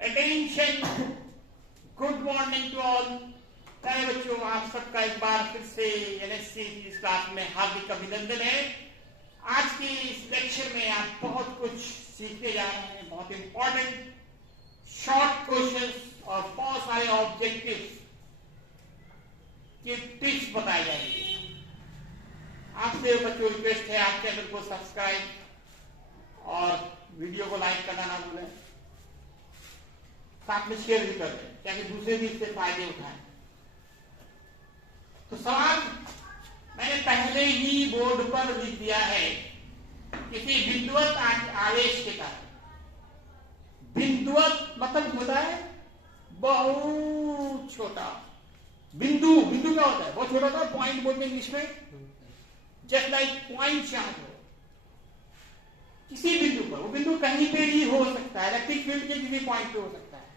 Attention, good morning to all. प्यारे बच्चों, आप सबका एक बार फिर से एनएससी की इस क्लास में हार्दिक अभिनंदन है। आज के इस लेक्चर में आप बहुत कुछ सीखने जा रहे हैं। बहुत इंपॉर्टेंट शॉर्ट क्वेश्चंस और बहुत सारे ऑब्जेक्टिव्स के टिप्स बताए जाएंगे। आपसे बच्चों रिक्वेस्ट है, आप चैनल को सब्सक्राइब और वीडियो को लाइक करना ना भूलें, साथ में शेयर भी कर दें ताकि दूसरे भी इससे फायदे उठाएं। तो सवाल मैंने पहले ही बोर्ड पर लिख दिया है। किसी बिंदुवत आवेश के कारण, बिंदुवत मतलब होता है बहुत छोटा। बिंदु क्या होता है? बहुत छोटा था। पॉइंट बोलते हैं इंग्लिश में, जस्ट लाइक पॉइंट चार्ज हो। किसी बिंदु पर, वो बिंदु कहीं पे भी हो सकता है, इलेक्ट्रिक फील्ड के किसी पॉइंट पे हो सकता है।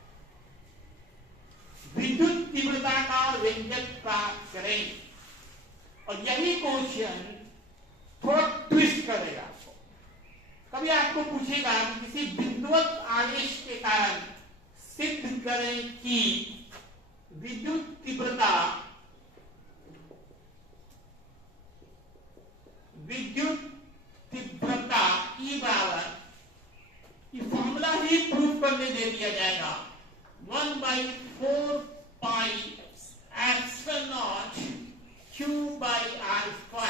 विद्युत तीव्रता का व्यंजक प्राप्त करें। और यही क्वेश्चन थोड़ा ट्विस्ट करेगा आपको। कभी आपको पूछेगा कि किसी बिंदुवत आवेश के कारण सिद्ध करें कि विद्युत तीव्रता E बराबर, ये फॉर्मूला ही प्रूफ करने दे दिया जाएगा, 1/4 पाई एप्सिलॉन नॉट Q/r²।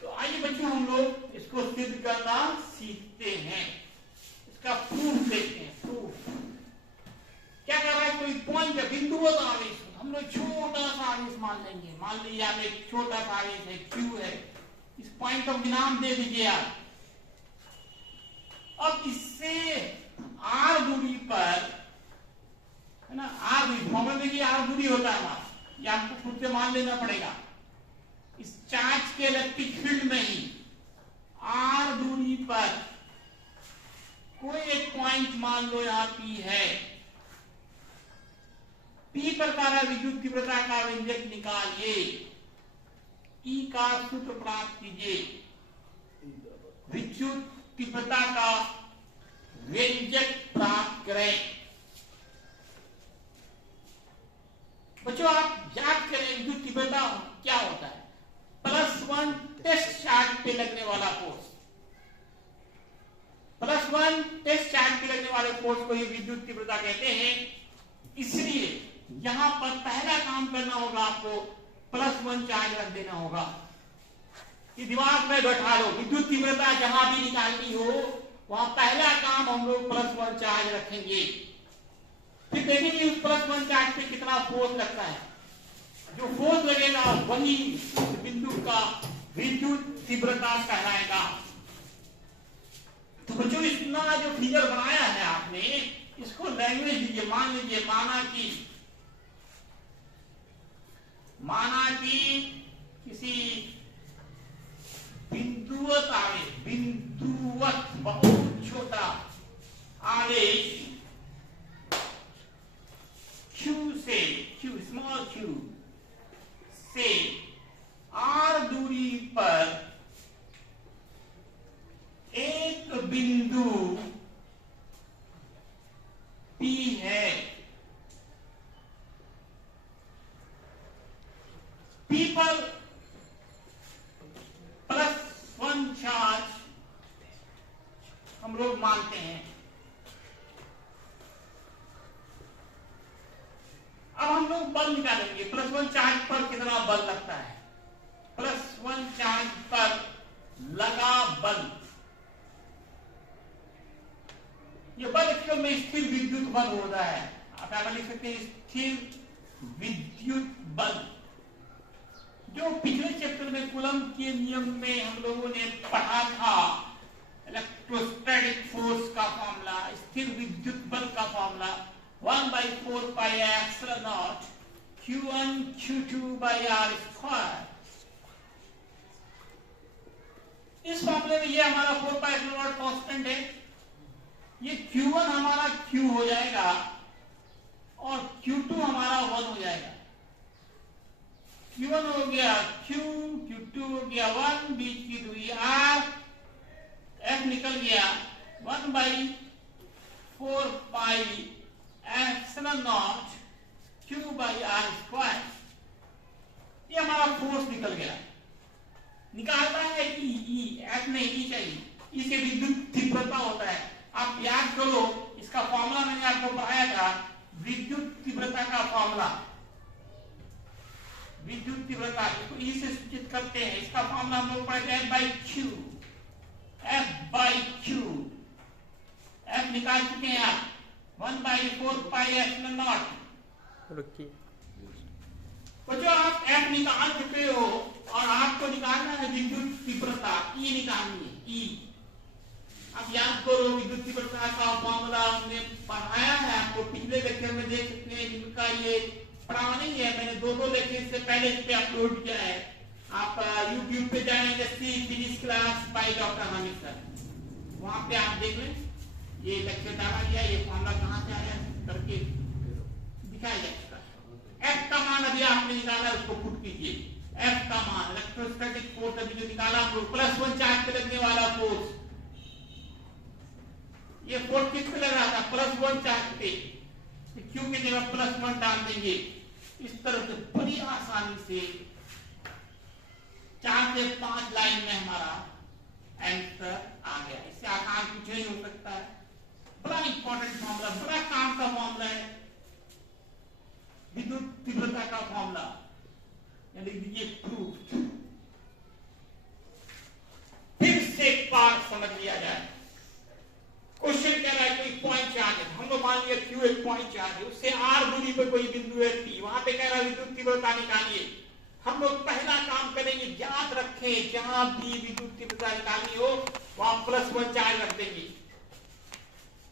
तो आइए बच्चों, हम लोग इसको सिद्ध करना सीखते हैं। इसका प्रूफ देखते हैं। प्रूफ क्या कर रहा है? कोई पॉइंट है, बिंदुवत आवेश, हम लोग छोटा सा आवेश मान लेंगे। मान लीजिए आप एक छोटा सा आवेश है, Q है। इस पॉइंट का नाम दे दीजिए आप। अब इससे R दूरी पर, है ना, R दूरी, फॉर्मूला देखिए, R दूरी होता है हमारा, ये आपको खुद से मान लेना पड़ेगा। इस चार्ज के इलेक्ट्रिक फील्ड में ही R दूरी पर कोई एक पॉइंट मान लो यहां P है। P प्रकार विद्युत तीव्रता का व्यंजक निकालिए, E का सूत्र प्राप्त कीजिए। विद्युत तीव्रता का व्यंजक प्राप्त करें। बच्चों आप याद करें, विद्युत तीव्रता क्या होता है? +1 टेस्ट चार्ज पे लगने वाला फोर्स। +1 टेस्ट चार्ज पे लगने वाले फोर्स को ही विद्युत तीव्रता कहते हैं। इसलिए यहां पर पहला काम करना होगा, आपको +1 चार्ज रख देना होगा। ये दिमाग में बैठा लो, विद्युत तीव्रता जहां भी निकालनी हो वहां पहला काम हम लोग +1 चार्ज रखेंगे। फिर देखेंगे उस +1 चार्ज पे कितना फोर्स लगता है। जो फोर्स लगेगा वही उस बिंदु का विद्युत तीव्रता कहलाएगा। तो बच्चों, इतना जो फिगर बनाया है आपने, इसको लैंग्वेज दीजिए। मान लीजिए, माना कि किसी बिंदुवत आवेश, बिंदुवत बहुत छोटा आवेश Q से, स्मॉल q से R दूरी पर एक बिंदु P है। P पर +1 चार्ज हम लोग मानते हैं। अब हम लोग बल निकालेंगे। +1 चार्ज पर कितना बल लगता है? +1 चार्ज पर लगा बल, ये बल एक्चुअल में स्थिर विद्युत बल होता है। आप यहाँ लिख सकते हैं स्थिर विद्युत बल, जो पिछले चैप्टर में कूलम्ब के नियम में हम लोगों ने पढ़ा था। इलेक्ट्रोस्टैटिक फोर्स का फॉर्मूला, स्थिर विद्युत बल का formula 1/4 pi epsilon not Q1 Q2/r²। इस मामले में ये हमारा 4 पाई एप्सिलॉन नॉट कांस्टेंट है। ये Q1 हमारा Q हो जाएगा और Q2 हमारा 1 हो जाएगा। Q1 हो गया Q, Q2 हो गया 1, बीच की दूरी R, F निकल गया 1/4 4 pi epsilon not q by r square. ये हमारा फोर्स निकल गया। निकालना है ई, एफ नहीं ई चाहिए, ई से विद्युत तीव्रता होता है। आप याद करो इसका फॉर्मूला मैंने आपको पढ़ाया था, विद्युत तीव्रता का फॉर्मूला, विद्युत तीव्रता इसको ई से सूचित करते हैं। इसका फॉर्मूला हम लोग पढ़े F by Q, F by Q, F निकाल चुके हैं आप, 1/4 पाई एप्सिलॉन नॉट। रुकिए बच्चों आप एफ निकाल चुके हो और आपको निकालना है विद्युत तीव्रता, ई निकालनी है, ई। आप याद करो विद्युत तीव्रता का फॉर्मूला हमने पढ़ाया है आपको पिछले लेक्चर में, देख सकते हैं जिनका ये पढ़ा नहीं है, मैंने दो लेक्चर से पहले इस पे अपलोड किया है। आप YouTube पे जाएंगे physics class by doctor Hamid sir, वहां पे आप देख लें ये लेक्चर डाला गया, ये फॉर्मूला कहां से आया करके दिखाया जाएगा। एफ का मान अभी आपने निकाला उसको पुट कीजिए। एफ का मान इलेक्ट्रोस्टैटिक फोर्स अभी जो निकाला हम लोग, +1 चार्ज पे लगने वाला फोर्स, ये फोर्स किस पे लग रहा था, +1 चार्ज पे, क्यू की जगह +1 डाल देंगे। इस तरह से बड़ी आसानी से 4 से 5 लाइन में हमारा आंसर आ गया। इससे आसान कुछ नहीं हो सकता है। बड़ा इंपॉर्टेंट फॉर्मूला, बड़ा काम का फॉर्मूला है विद्युत तीव्रता का फॉर्मूला, यानी ये प्रूफ। फिर से पार्ट समझ लिया जाए। क्वेश्चन कह रहा है कोई पॉइंट चार्ज है, हम लोग मान लिया क्यू एक पॉइंट चार्ज है, उससे आर दूरी पर कोई बिंदु है पी, वहां पे कह रहा है विद्युत तीव्रता निकालिए। हम लोग पहला काम करेंगे, याद रखें जहां भी विद्युत तीव्रता निकालनी हो वहां +1 चार्ज रख देंगे।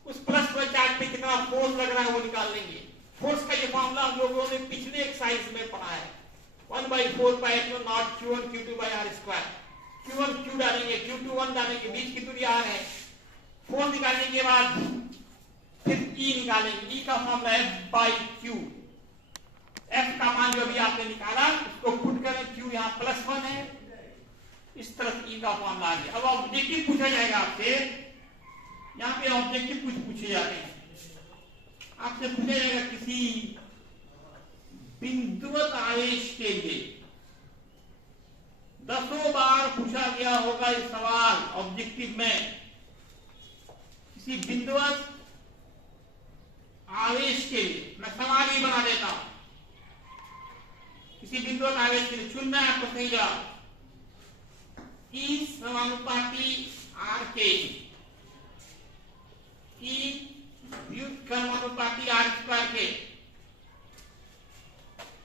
उस +1 चार्ज पे कितना फोर्स लग रहा है वो निकाल लेंगे। फोर्स का ये फॉर्मूला हम लोगों ने पिछले एक्सरसाइज में पढ़ा है, 1/4 pi epsilon not Q1 Q2 by r square. Q1 Q डालेंगे, Q2 1 डालेंगे, बीच की दूरी r है। फोर्स निकालने के बाद फिर E निकालेंगे, E का फॉर्मूला है बाई Q। F का मान जो भी आपने निकाला उसको पुट करें, Q यहाँ +1 है, इस तरफ E का फॉर्मूला आ गया। अब ऑब्जेक्टिव पूछा जाएगा आपसे, यहाँ पे ऑब्जेक्टिव कुछ पूछे जाते हैं। आपसे पूछा जाएगा किसी बिंदुवत आवेश के लिए, दसों बार पूछा गया होगा ये सवाल ऑब्जेक्टिव में। किसी बिंदुवत आवेश के लिए, मैं सवाल ही बना देता हूं, किसी बिंदुवत आवेश के लिए चुनना है आपको सही जवाब। E समानुपाती R के, E व्युत्क्रमानुपाती R स्क्वायर के,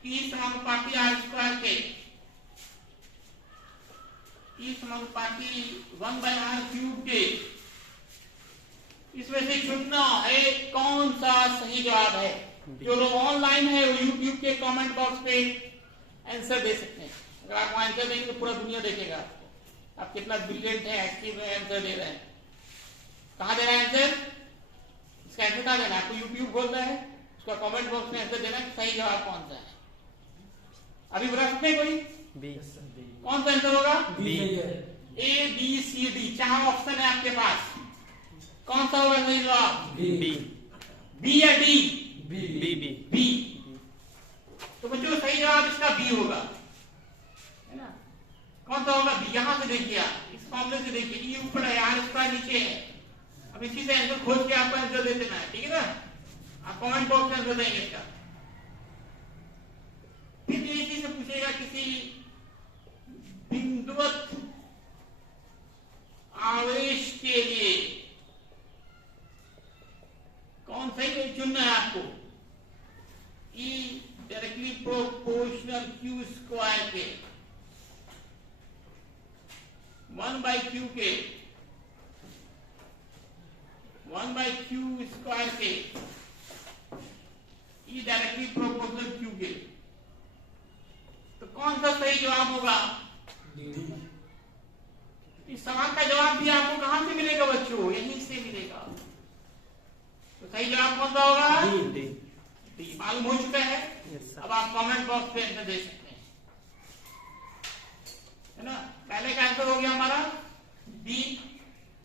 E समानुपाती R स्क्वायर के, E समानुपाती 1/r क्यूब के, इसमें से चुनना है कौन सा सही जवाब है। जो लोग ऑनलाइन है वो YouTube के कमेंट बॉक्स पे आंसर दे सकते हैं। अगर आप आंसर देंगे तो पूरा दुनिया देखेगा आपको, आप कितना ब्रिलियंट है, एक्टिव है, आंसर दे रहे हैं। कहाँ दे रहे हैं आंसर, इसका आंसर कहाँ देना है आपको, YouTube बोलता है उसका कमेंट बॉक्स में आंसर देना है सही जवाब कौन सा है। अभी प्रश्न में कोई बी, कौन सा आंसर होगा, B, A B C D, 4 option है आपके पास, कौन सा होगा सही जवाब, बी, बी या D, B, B, B, B. तो बच्चों सही जवाब इसका बी होगा, है ना। कौन सा होगा बी, यहां से देखिए आप इस फॉर्मूले से देखिए, ई ऊपर है आर स्क्वायर नीचे है। अब इसी से आंसर खोज के आपको आंसर दे देना है, ठीक है ना। आप कमेंट बॉक्स में आंसर देंगे इसका। फिर इसी से पूछेगा किसी बिंदुवत आवेश के लिए कौन सही चुनना है आपको, E directly proportional Q square के, 1/Q के, 1/Q स्क्वायर के, E डायरेक्टली प्रोपोर्शनल Q के। तो कौन सा सही जवाब होगा, इस सवाल का जवाब भी आपको कहां से मिलेगा बच्चों, यहीं से मिलेगा। तो सही जवाब कौन सा होगा, डी, डी। मालूम हो चुका है। अब आप कमेंट बॉक्स पे आंसर दे सकते हैं, है ना। पहले का आंसर हो गया हमारा बी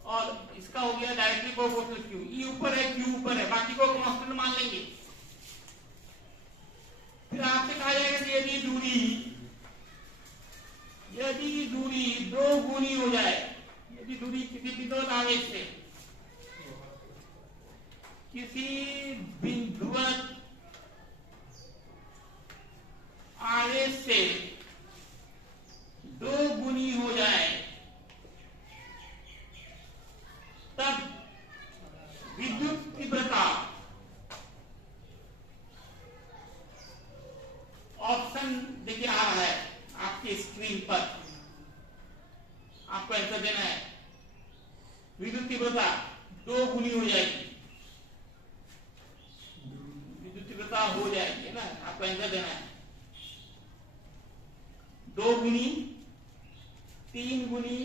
और इसका हो गया डायरेक्टली प्रोपोर्शनल क्यू। ई ऊपर है, क्यू ऊपर है, बाकी को कांस्टेंट मान लेंगे। फिर आपसे कहा जाएगा कि यदि दूरी दो गुनी हो जाए, यदि दूरी किसी विद्युत आवेश से, किसी बिंदुवत आवेश से दो गुनी हो जाए, तब विद्युत तीव्रता, ऑप्शन देखिए आ रहा है आपकी स्क्रीन पर, आपको आंसर देना है। विद्युत तीव्रता दो गुनी हो जाएगी, विद्युत तीव्रता हो जाएगी, है ना, आपको आंसर देना है। 2 गुनी, 3 गुनी,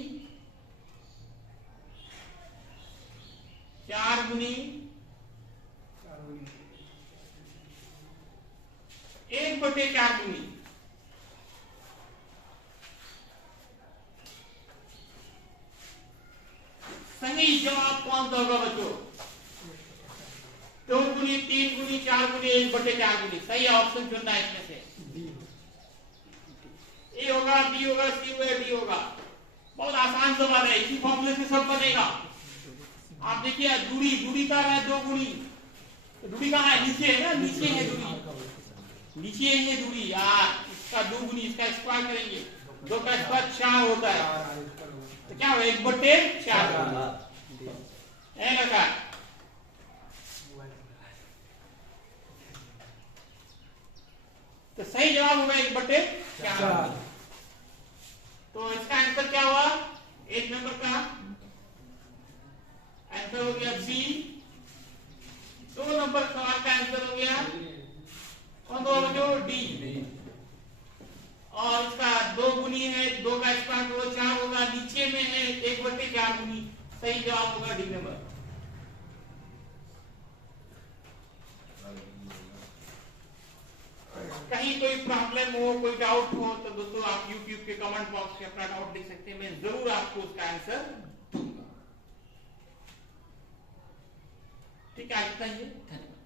4 गुनी, 1/4 गुनी। सही जवाब कौन सा होगा बच्चों? 2 गुनी, 3 गुनी, 4 गुनी, 1/4 गुनी। सही ऑप्शन चुनना है इसमें से। ए होगा, बी होगा, सी होगा, डी होगा। बहुत आसान सवाल है, इसी फॉर्मूले से सब बनेगा। आप देखिए दूरी का है 2 गुनी, तो दूरी कहाँ है? नीचे है ना, नीचे है दूरी, नीचे है दूरी यार। इसका 2 गुनी, इसका स्क्वायर करेंगे, 2 का स्क्वायर 4 होता है, तो क्या होगा? 1/4 है लगा। तो सही जवाब होगा 1/4। तो इसका आंसर क्या हुआ? 1 नंबर का आंसर हो गया बी। 2 नंबर सवाल का आंसर हो गया कौन सा बच्चों? डी। और इसका 2 गुनी है, 2 का स्क्वायर तो 4 होगा, नीचे में है 1/4 गुनी। सही जवाब होगा डी नंबर। कहीं कोई प्रॉब्लम हो, कोई डाउट हो, तो दोस्तों आप YouTube के कमेंट बॉक्स में अपना डाउट लिख सकते हैं, मैं जरूर आपको उसका आंसर दूंगा। ठीक है, आज इतना ही है। धन्यवाद।